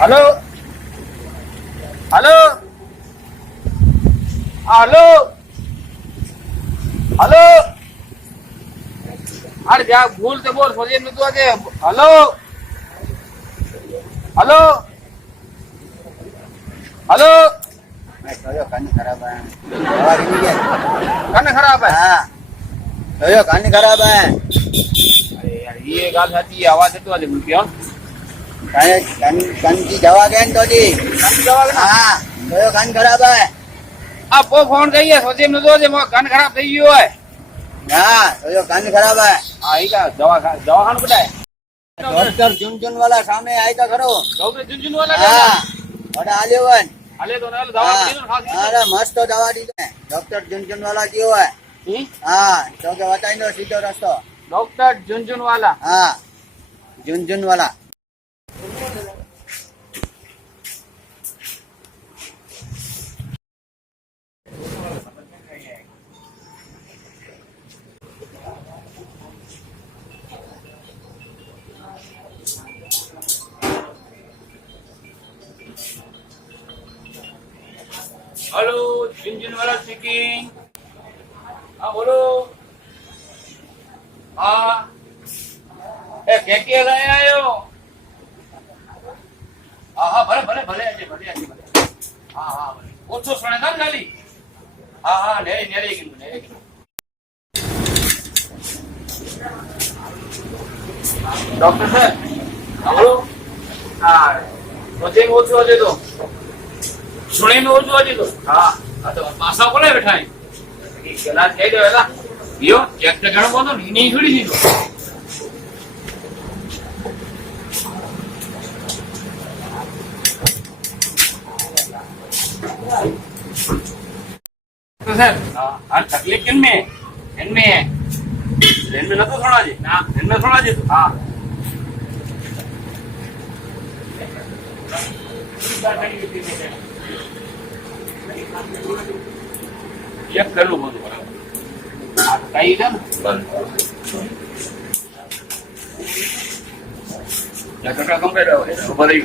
Hello hello hello hello અરે જ્યાં ભૂલ તો બોલ સોજે નતું આજે હલો હલો હલો કાન ખરાબ है हवा नहीं है કાન ખરાબ હે हाँ तो कान खराब है અરે યાર ये गाल साची आवाज तो आज मुक्यो कान की दवा दें तो जी કાન દવા हाँ तो कान खराब है આ પો ફોન કહીએ સોજે નતું આજે કાન ખરાબ થઈ ગયો હોય हाँ तो कान खराब है હા ઈ કા દવાખાનું કટાય डॉक्टर झुनझुन वाला सामने आए तो करो ડોક્ટર જુંજુન વાલા हाँ और आलिवन હાલે તો ના દવા દીધો ખાસી अरे मस्त दवा दी है डॉक्टर झुनझुन वाला क्यों है હી हाँ तो के बताई दो सीधो रास्ता ડોક્ટર જુંજુન વાલા हाँ झुनझुन वाला हेलो जिंजन वाला स्पीकिंग हाँ बोलो हाँ ए क्या लाए आयो हाँ हाँ भले भले भले आजे भले हाँ हाँ भले ओछो सुने ना खाली हाँ हाँ नेरे नेरे गिन डॉक्टर सर हाँ बोलो हाँ सोचे ओछो आजे तो सुने में ओछो आजे तो हाँ तो पासा कोने बैठा है गलास कह दो एला यो चेक तो गणो बोलो नहीं छोड़ी दी तो सर हाँ तकलीफ किन में है रेन में तो थोड़ा जी ना रेन में थोड़ा जी तो हाँ चेक कर लो बहुत बराबर कहीं ना क्या करना कम कर रहा है ऊपर ही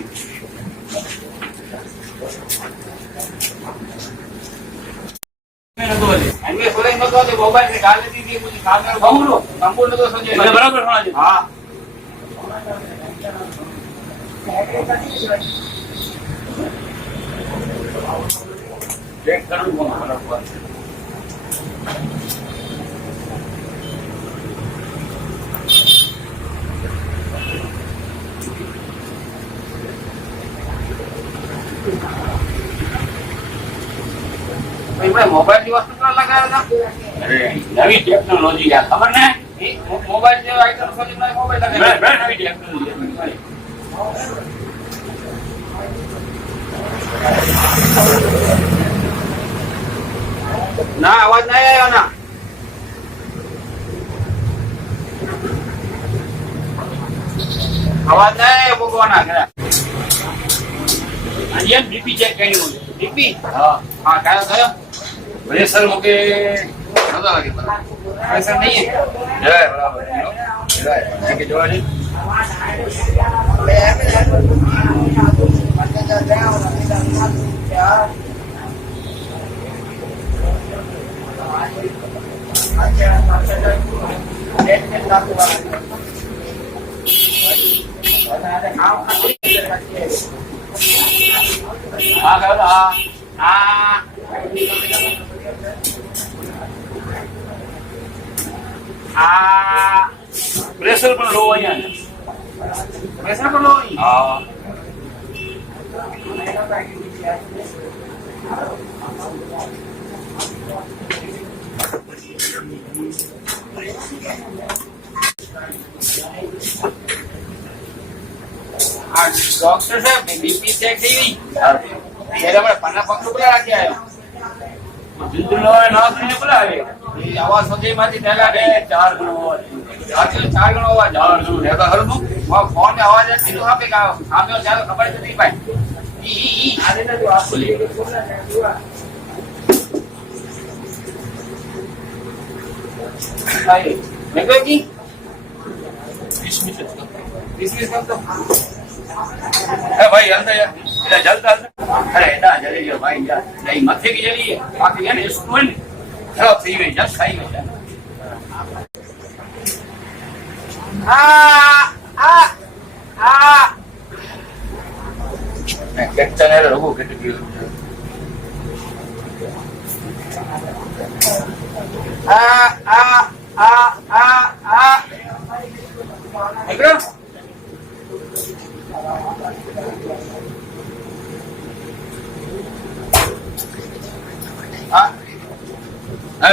हमें सोरे न तो मोबाइल निकाल लेती थी मुझे सामने घूमो संपूर्ण तो समझे बराबर होना चाहिए हाँ चेक करूँ बराबर मोबाइल की वस्तु पर लगाया था अरे नवी टेक्नोलॉजी है खबर ना मोबाइल जो आइटम सब मोबाइल लगाया नवी टेक्नोलॉजी ना आवाज नहीं आया ना आवाज नहीं आया भगवान ये बीपी चेक करी बीपी हाँ हाँ क्या करो प्रेशर मुके नता लगे प्रेशर नहीं है जय बराबर जय ठीक है जोड़ा जी हाँ करो हाँ हाँ प्रेशर पर लो અહીંયા પ્રેશર પર લો હા ડોક્ટર સાહેબ બીપી ચેક થઈ ગઈ ત્યારે આપણે પાના પગ ઉપર રાખી આવ્યો જુંજુનો ના કરીને બોલાવે એ આવાજ સુધી માંથી પહેલા બે ચાર ગણો ચાર ગણો અવાજ ચાર ગણો રહેતા ખરું તું ફોન ને અવાજ સીધું આપે કે સામે ચાલો ખબર જ નથી ભાઈ ઈ આને ના જો આપ બોલી ભાઈ મેં કહી 20 મિનિટ કમ તો अरे भाई अंदर इधर जल्द अरे इधर जल्दी जो भाई यार नहीं मथे की जली है बाकी है ना स्टूडेंट खराब सही में जब खाई में कितना है लोगों के એકદમ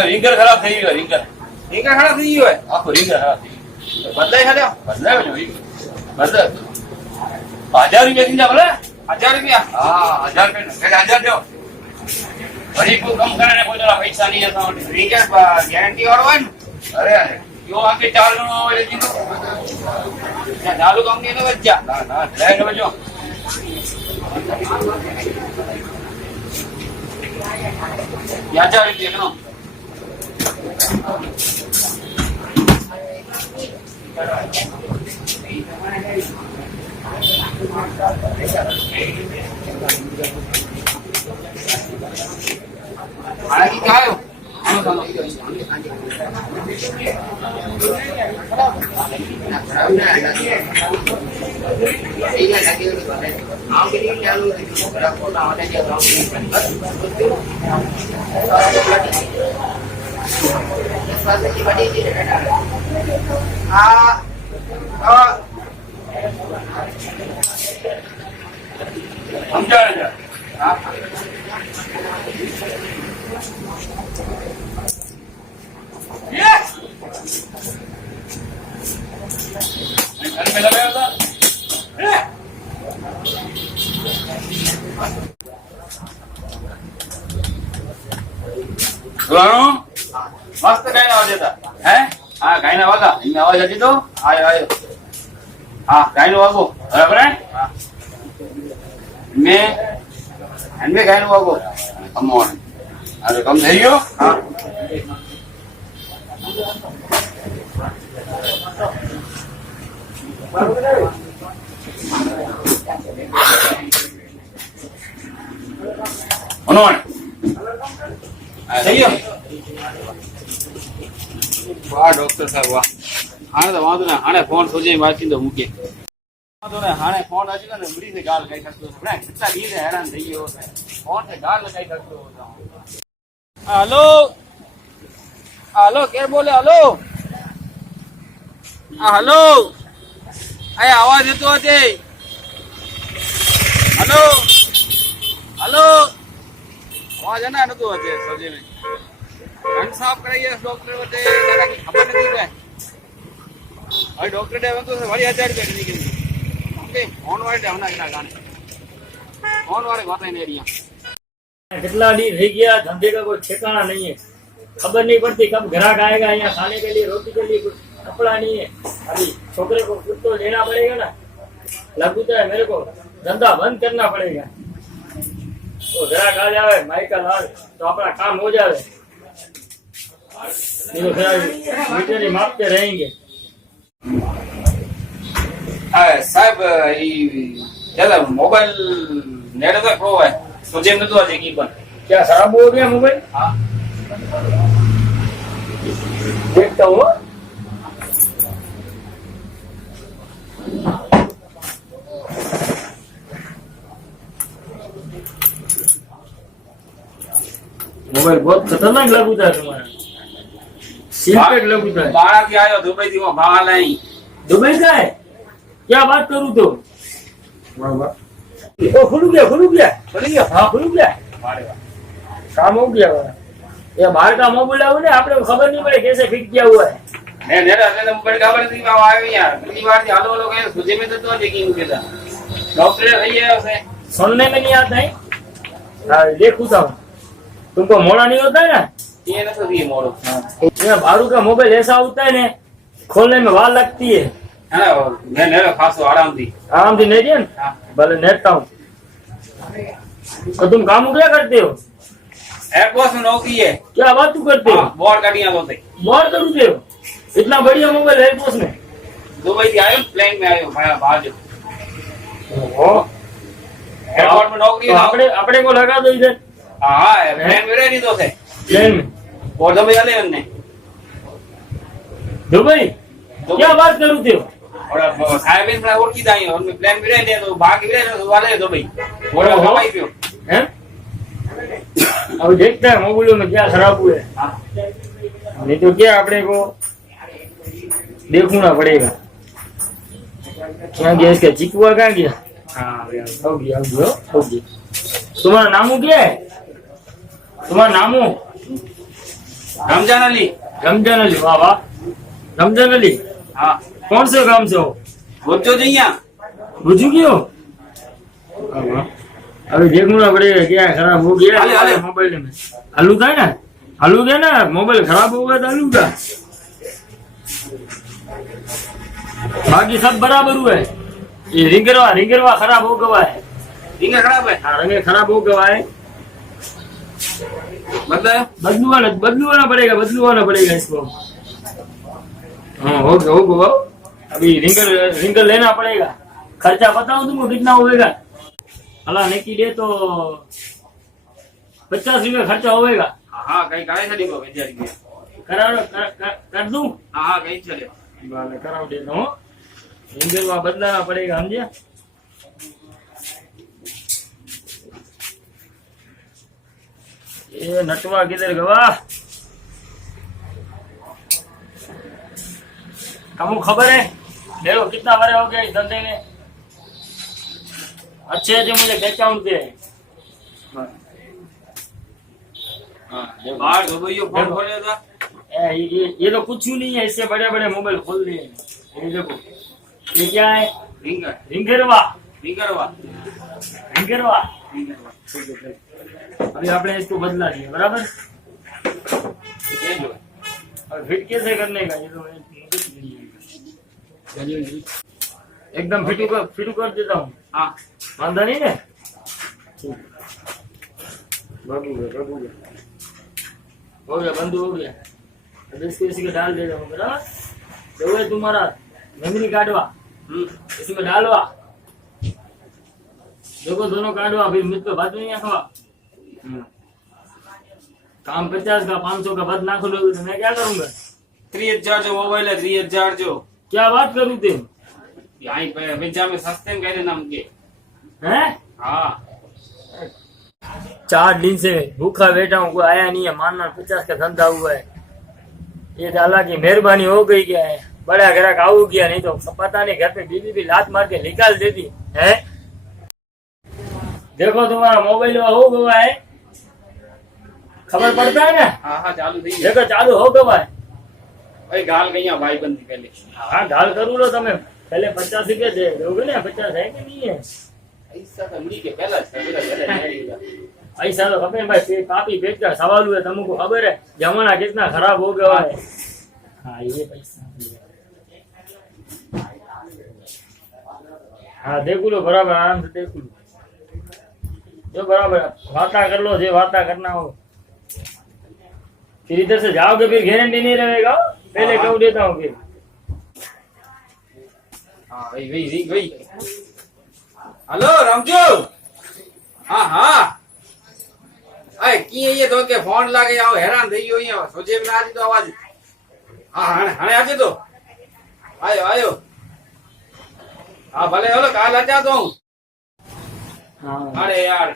રીંગર ખરાબ થઈ ગયો રીંગર ખરાબ થઈ ગયો આખો રીંગર ખરાબ થઈ ગયો બદલાય ખાલી બદલાય જો બદલાય 1000 રૂપિયા દીધા ભલે 1000 રૂપિયા હા 1000 રૂપિયા 1000 દો વળી કોઈ કમ કરે ને કોઈ જરા પૈસા નહીં હતા રીંગર ગેરંટી વાળો હોય ને અરે અરે यो आके 4 जणो वाले जी या चालू कंपनी ने बच्चा ना ले लो बच्चों या जा रही है ना आया की क्या है समझा घर में लगाया था मस्त गाय आवाज येता है हाँ गाय ना वागा इनमें आवाज आती तो आयो आयो हाँ गाय नो वागो बराबर है इनमें गाय नो वागो कम ऑन अरे कम થઈ ગયો हाँ उन्होंने सही है वाह डॉक्टर साहब वाह हाणे तो वांधो ना हाणे फोन सोचे वाची तो मूके वांधो ना हाणे फोन अची ने बड़ी से गाल कई सकतो है कितना दी से हैरान થઈ ગયો फोन से गाल लगाई सकतो हेलो हेलो के बोले हेलो हेलो अरे आवाज येतो होते हेलो हेलो आवाज है ना नतो होते सजे में कान साफ कराइए डॉक्टर होते दादा की खबर नहीं है अरे डॉक्टर दे तो बड़ी 1000 रुपया निकली ओके फोन वाले होना ना गाने फोन वाले बात नहीं रही कितना दी रह गया धंधे का कोई ठिकाना नहीं है खबर नहीं पड़ती कब ग्राहक आएगा यहाँ खाने के लिए रोटी के लिए कुछ कपड़ा नहीं है अभी छोकरे को कुछ तो लेना पड़ेगा ना लगता है मेरे को धंधा बंद करना पड़ेगा तो ग्राहक आ जाए माइकल आ तो अपना काम हो जाए नहीं तो फिर मीटर मापते रहेंगे साहब चलो मोबाइल नेट तो प्रो है सोचे में तो आज की पर क्या खराब हो गया मोबाइल हाँ देखता हूँ मोबाइल बहुत खतरनाक लगता है तुम्हारा सीलपेट लगता है बाहर की आयो दुबई थी वो बाहर आई दुबई का है क्या बात करूँ तो ओ खुल गया हाँ खुल गया काम हो गया ये बाहर का मोबाइल आओ ना आपने खबर नहीं पड़े कैसे फिट किया हुआ है मैं नेरा ने मोबाइल खबर नहीं पावा आयो यार पहली बार हालो वालो के सोचे में तो देखी मुझे था डॉक्टर सही है उसे सुनने में नहीं आता है देखूता हूँ तुमको मोड़ा नहीं होता है ना ये ना तो ये मोड़ो ये भारू का मोबाइल ऐसा होता है ना खोलने में वार लगती है ना मैं नेरा खासो आराम थी नहीं दिया भले नेटता हूँ तो तुम काम क्या करते हो एयरपोर्ट में नौकरी है क्या बात तू करते हो बोर्ड गाड़ियां होते बोर्ड करते हो इतना बढ़िया मोबाइल एयरपोर्ट में दुबई थी आयो प्लेन में आयो बाहर जो दावत में नौकरी तो अपने को लगा दो इधर हाँ प्लान मेरे नहीं तो थे प्लेन में और दबे चले हमने दुबई क्या बात करूँ थे और साहेब इन बड़ा और की दाई और मैं प्लान मेरे नहीं तो बाकी मेरे तो वाले दुबई और हवाई पियो हैं अब देखते हैं मोबाइलों में क्या खराब हुआ है हाँ नहीं तो क्या अपने को देखना पड़ेगा क्या गया इसका चिकवा कहाँ गया हाँ हो गया तुम्हारा नामू क्या है तुम्हारा नामू रमजान अली रमजान अली वाह वाह रमजान अली हाँ कौन से काम से हो गुज्जो जी यहाँ बुझू क्यों अभी देखना पड़ेगा क्या खराब हो गया हाले, हाले। मोबाइल में आलू का है ना आलू क्या ना मोबाइल खराब हो गया था आलू का बाकी सब बराबर हुआ है ये रिंगरवा खराब हो गया है रिंगर खराब है हाँ रंगे खराब हो गया है मतलब बदलवाना पड़ेगा इसको हाँ हो गया अभी रिंगर लेना पड़ेगा खर्चा बताओ तुमको कितना होगा अल्लाह ने की दे तो 50 रुपये खर्चा होगा हाँ कहीं गाड़ी चली को बेचारी के कर दूं हाँ कहीं चले कराओ देता हूँ रिंगर वहाँ बदलाना पड़ेगा समझे ये नटवा किधर गवा हमको खबर है देखो कितना बड़े हो गए इस धंधे में अच्छे मुझे बैकग्राउंड पे बाहर दुबईयों फोन खोले था ये तो कुछ ही नहीं है इससे बड़े बड़े मोबाइल खोल दिए ये देखो ये क्या है रिंगर रिंगरवा रिंगरवा अभी आपने इसको बदला दिया बराबर ये जो है और फिट कैसे करने का ये तो एकदम फिटू कर देता हूँ हाँ वांधा नहीं है बाबू हो गया बंद हो गया अब इसको इसी को डाल देता हूँ बराबर जो है तुम्हारा मेमोरी काटवा इसमें डालवा देखो दोनों काटवा फिर मुझ पे बात नहीं आखवा काम 50 का 500 का बद नाखो लोगे तो मैं क्या करूंगा 3000 जो मोबाइल है 3000 जो क्या बात करूँ तुम यहाँ पे बेचा में सस्ते में कह देना उनके हैं हाँ 4 दिन से भूखा बैठा हूँ कोई आया नहीं है मानना 50 का धंधा हुआ है ये तो अल्लाह की मेहरबानी हो गई क्या है बड़ा ग्राहक आऊ गया नहीं तो पता नहीं घर पे बीवी भी लात मार के निकाल देती है देखो तुम्हारा मोबाइल हो गया है खबर पड़ता है ना हाँ हाँ चालू थी देखो चालू हो गया है भाई गाल गई हैं भाई बंदी पहले हाँ ढाल करू लो તમે पहले 50 रुपये दे दोगे ना 50 है कि नहीं है ऐसा तो मुड़ी के पहला है ऐसा तो खबर भाई कापी पेट का सवाल हुआ तुमको खबर है जमाना कितना खराब हो गया है हाँ ये पैसा हाँ देखो लो बराबर आराम से देखो लो जो बराबर वार्ता कर लो जो वार्ता करना हो फिर इधर से जाओगे फिर गारंटी नहीं रहेगा पहले कह देता हूँ फिर हाँ भाई हेलो रामजू हाँ हाँ अरे की ये तो के फोन लागे आओ हैरान થઈ ગયો અહીંયા સોજે ના આજી તો અવાજ હા હાણે આજે તો આયો हाँ भले होलो काल आ जाता हूँ अरे यार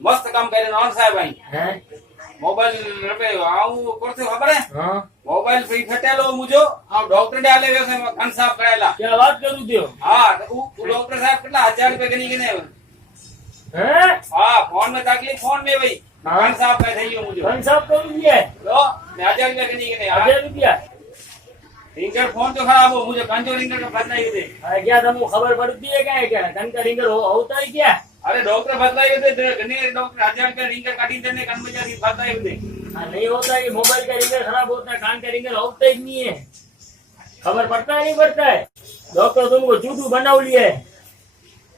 मस्त काम करे नॉन साहब भाई हैं मोबाइल पे आऊं करते खबर है हाँ मोबाइल फ्री फटेलो मुझो आ डॉक्टर डाले वैसे कान साफ करायला क्या बात करूँ दियो हाँ तो वो डॉक्टर साहब कितना 1000 रुपए के नहीं हैं हाँ फोन में तकलीफ फोन में भाई हाँ। कान साफ में થઈ ગયો मुझे कौन साहब करूँ दिया तो 1000 रुपए के नहीं 1000 रुपया रिंगर फोन तो खराब हो मुझे कंजो रिंगर का बदलाई दे क्या तुमको खबर पड़ती है क्या कन का रिंगर होता है क्या अरे डॉक्टर बदलाई दे घने डॉक्टर 1000 रुपए रिंगर काटी देने कान में जारी बदलाई दे नहीं होता है कि मोबाइल का रिंगर खराब होता है कान का रिंगर होता ही नहीं है खबर पड़ता है नहीं पड़ता है डॉक्टर तुमको चूतू बनाव लिया है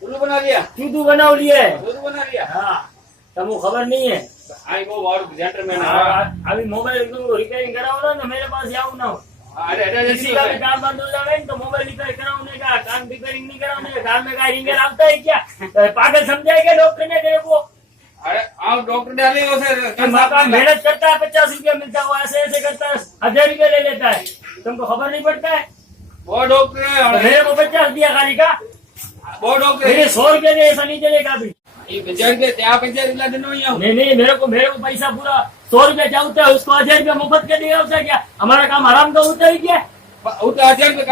चूतू बना लिया चूतू बनाव लिया है चूतू बना लिया हाँ तुमको खबर नहीं है आई वो और जेंटलमैन अभी मोबाइल तुमको रिपेयरिंग कराओ ना मेरे पास आओ ना अरे अरे किसी का भी काम बंद हो जाए तो मोबाइल रिपेयर कराने का, कान रिपेयरिंग नहीं कराने का, कान में का रिंगर आता है क्या? तो पागल समझाए क्या डॉक्टर ने तेरे को? अरे आप डॉक्टर डाले हो सर कि माता मेहनत करता है 50 रुपया मिलता है, वो ऐसे ऐसे करता है 1000 रुपया ले लेता है, तुमको खबर नहीं पड़ता है? वो डॉक्टर तो है मेरे को 50 दिया खाली का, वो डॉक्टर मेरे है 100 रुपया दे, ऐसा नहीं चलेगा अभी। ये बजट के त्या पैसे दिला देनो यहाँ नहीं मेरे को पैसा पूरा 100 रुपया चाहता है, उसको 1000 रुपया मुफ्त के दिया होता है क्या? हमारा काम आराम का होता है क्या? उतना 1000 रुपये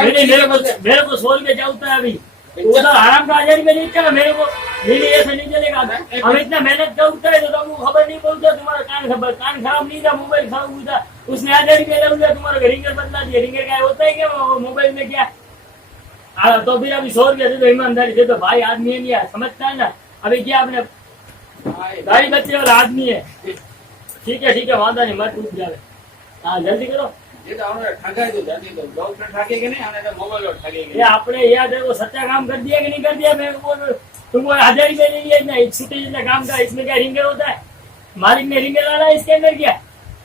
मेरे को 100 रुपया चाहता है अभी, उधर आराम का 1000 रुपया नहीं चला मेरे को। नहीं ऐसा नहीं चलेगा, हम इतना मेहनत करता है तो तुमको खबर नहीं पड़ता, तुम्हारा कान खराब नहीं था, मोबाइल खराब हुआ था, उसने 1000 रुपया ले लिया, तुम्हारा रिंगर बदला दिया। रिंगर क्या होता है क्या मोबाइल में क्या? तो फिर अभी 100 रुपया दे दो, ईमानदारी दे दो भाई, आदमी है नहीं समझता है ना। अभी क्या आपने गाड़ी बच्चे वाला आदमी है, ठीक है वादा नहीं, मत टूट जाए। हाँ जल्दी करो। ये तो हमने ठगाई दो जल्दी दो, डॉक्टर ठगेगे नहीं, हमने तो मोबाइल और ठगेगे। ये आपने याद है वो सच्चा काम कर दिया कि नहीं कर दिया? मैं वो तुमको 1000 रुपये ले लिया इतना छुट्टी जितना काम का, इसमें क्या रिंगर होता है? मालिक ने रिंगर डाला इसके अंदर क्या?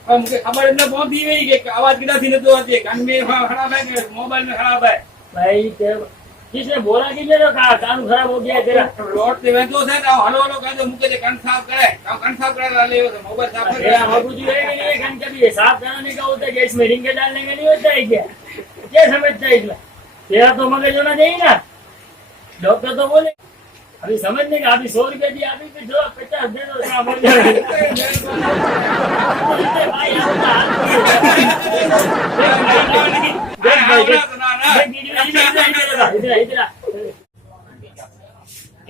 और मुझे खबर इतना बहुत दी गई कि आवाज कितना थी तो आती है, कान में खराब है कि मोबाइल में खराब है। भाई किसने बोला कि मेरा कान खराब हो गया है तेरा? रोड से वेंदो से ना हलो हलो कह दो मुके जे कान साफ करे, कान साफ करे ले तो मोबाइल साफ तेरा करे। बाबू जी है कि नहीं? कान कभी साफ कराने का होता है क्या? इसमें रिंगर डालने का नहीं होता है क्या? क्या समझता है इसमें? तेरा तो मगज होना चाहिए ना। डॉक्टर तो बोले अभी समझने का, अभी 100 रुपया दिया, अभी भी जो 50 दे दो काम हो जाएगा। भाई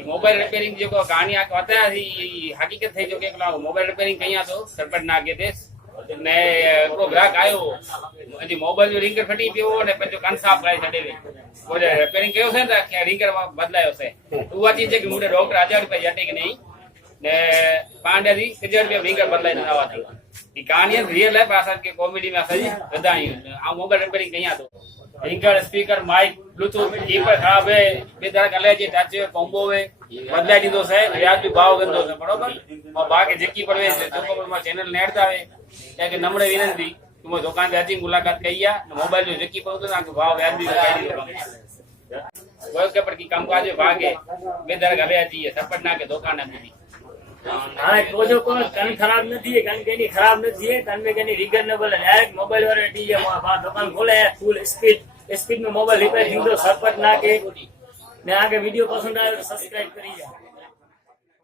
मोबाइल रिपेयरिंग जो कहानी बताया थी हकीकत थी जो के मोबाइल रिपेयरिंग कई तो सरपट नाके ते ने हिकिड़ो ग्राहक आयो, मुंहिंजी मोबाइल जो रिंगर फटी पियो ने पंहिंजो कन साफ़ कराए छॾे वे, पोइ रिपेयरिंग कयोसीं त रिंगर बदलायोसीं, उहा अची चई कि मूंखे डॉक्टर 1000 रुपया जटे कि नहीं ने पाण ॾी 1000 रुपया रिंगर बदलाए ॾिना हुआ अथई। ही कहानी रियल है, पर असांखे कॉमेडी में असांजी विधा आहियूं। ऐं मोबाइल रिपेयरिंग कई तो रिंगर स्पीकर माइक ब्लूटूथ कीपर ख़राब है, बेदर कले जे टच कॉम्बो है बदलाए ॾींदोसीं, रियाज भी भाव कंदोसीं बरोबर। और बाक़ी जेकी पर जेको पर मां चैनल नेड़ता वे तंहिंखे नम्र विनंती कि मुंहिंजी दुकान ते अची मुलाक़ात कई आहे, मोबाइल जो जेकी पर तव्हांखे भाव व्याजबी लॻाई पर की कमकाज भागे बेदर कले अची सरपट ना के दुकान में हाणे कोजो को कन खराब न थिए, कन केनी खराब न थिए, कन में केनी रिंगर न बोले, डायरेक्ट मोबाइल वाले टीजे दुकान खोले फुल स्पीड में मोबाइल रिपेयर थींदो सरपट ना के। ने आगे वीडियो पसंद आए तो सब्सक्राइब करिए।